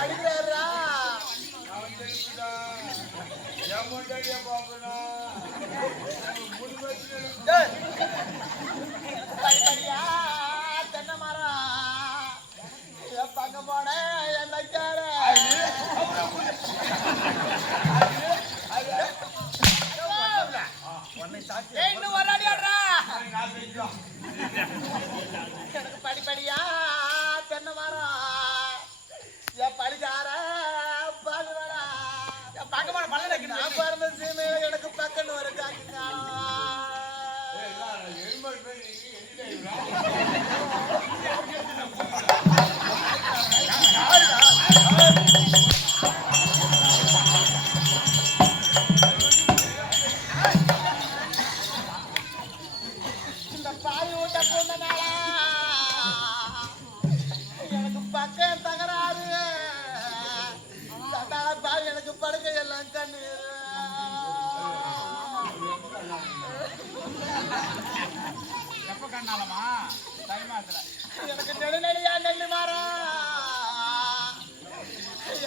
அடிக்கிறாரா படிப்படியா தென்னை மரம் பங்க போன என் தைக்கார இன்னும் ஒரு அடி ஆடுறா எனக்கு படிப்படியா தென்னை மரம் என் பழிச்சார பாக்குறா பங்க போன பல்ல நான் பிறந்த சீமையில எனக்கு பக்கன்னு ஒரு காக்குங்க இந்த பாய் ஊட்ட போனனால எனக்கு பக்கம் தகராறு சட்டால பாய் எனக்கு படுக்கை எல்லாம் கண்ணீர் எனக்கு நெடுநெடியா நெல்லு மாறோம்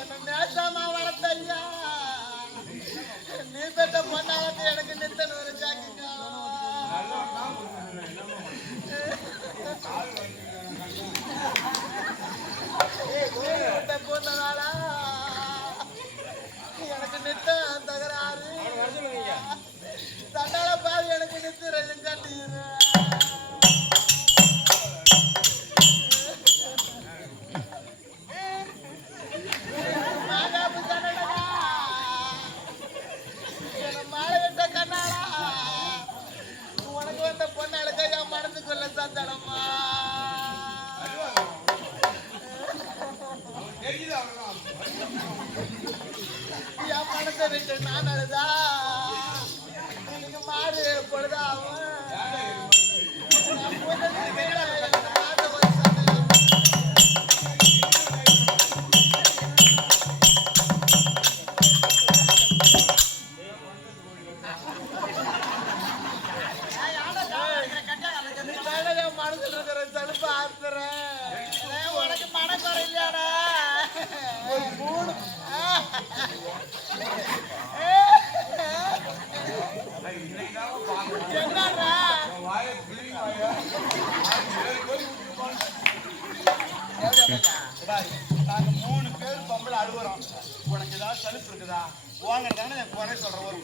என்ன நேசமா வளர்த்தையா நீ பெற்ற பொண்ணாலத்து எனக்கு நித்தன் ஒரு ஜாக்கிங்க போனதால எனக்கு நித்தம் தகராறு சண்டால பாவி எனக்கு நித்து ரெண்டு கட்டிடு உனக்கு வந்த பொண்ணாளுக்கு என் மனசுக்குள்ள சந்தனம்மா என் மனசை விட்டு நான் அழுதா எனக்கு மாறு பொழுதாவும் மனசுல இருக்கிற செலுப்பு ஆத்துறேன் உனக்கு மனக்குறை இல்லையாடா மூணு என்னடா நாங்க 3 பேர் பொம்பளை அழுகுறோம் உனக்கு ஏதாவது செலுப்பு இருக்குதா வாங்கறதானே குறை சொல்ற வரும்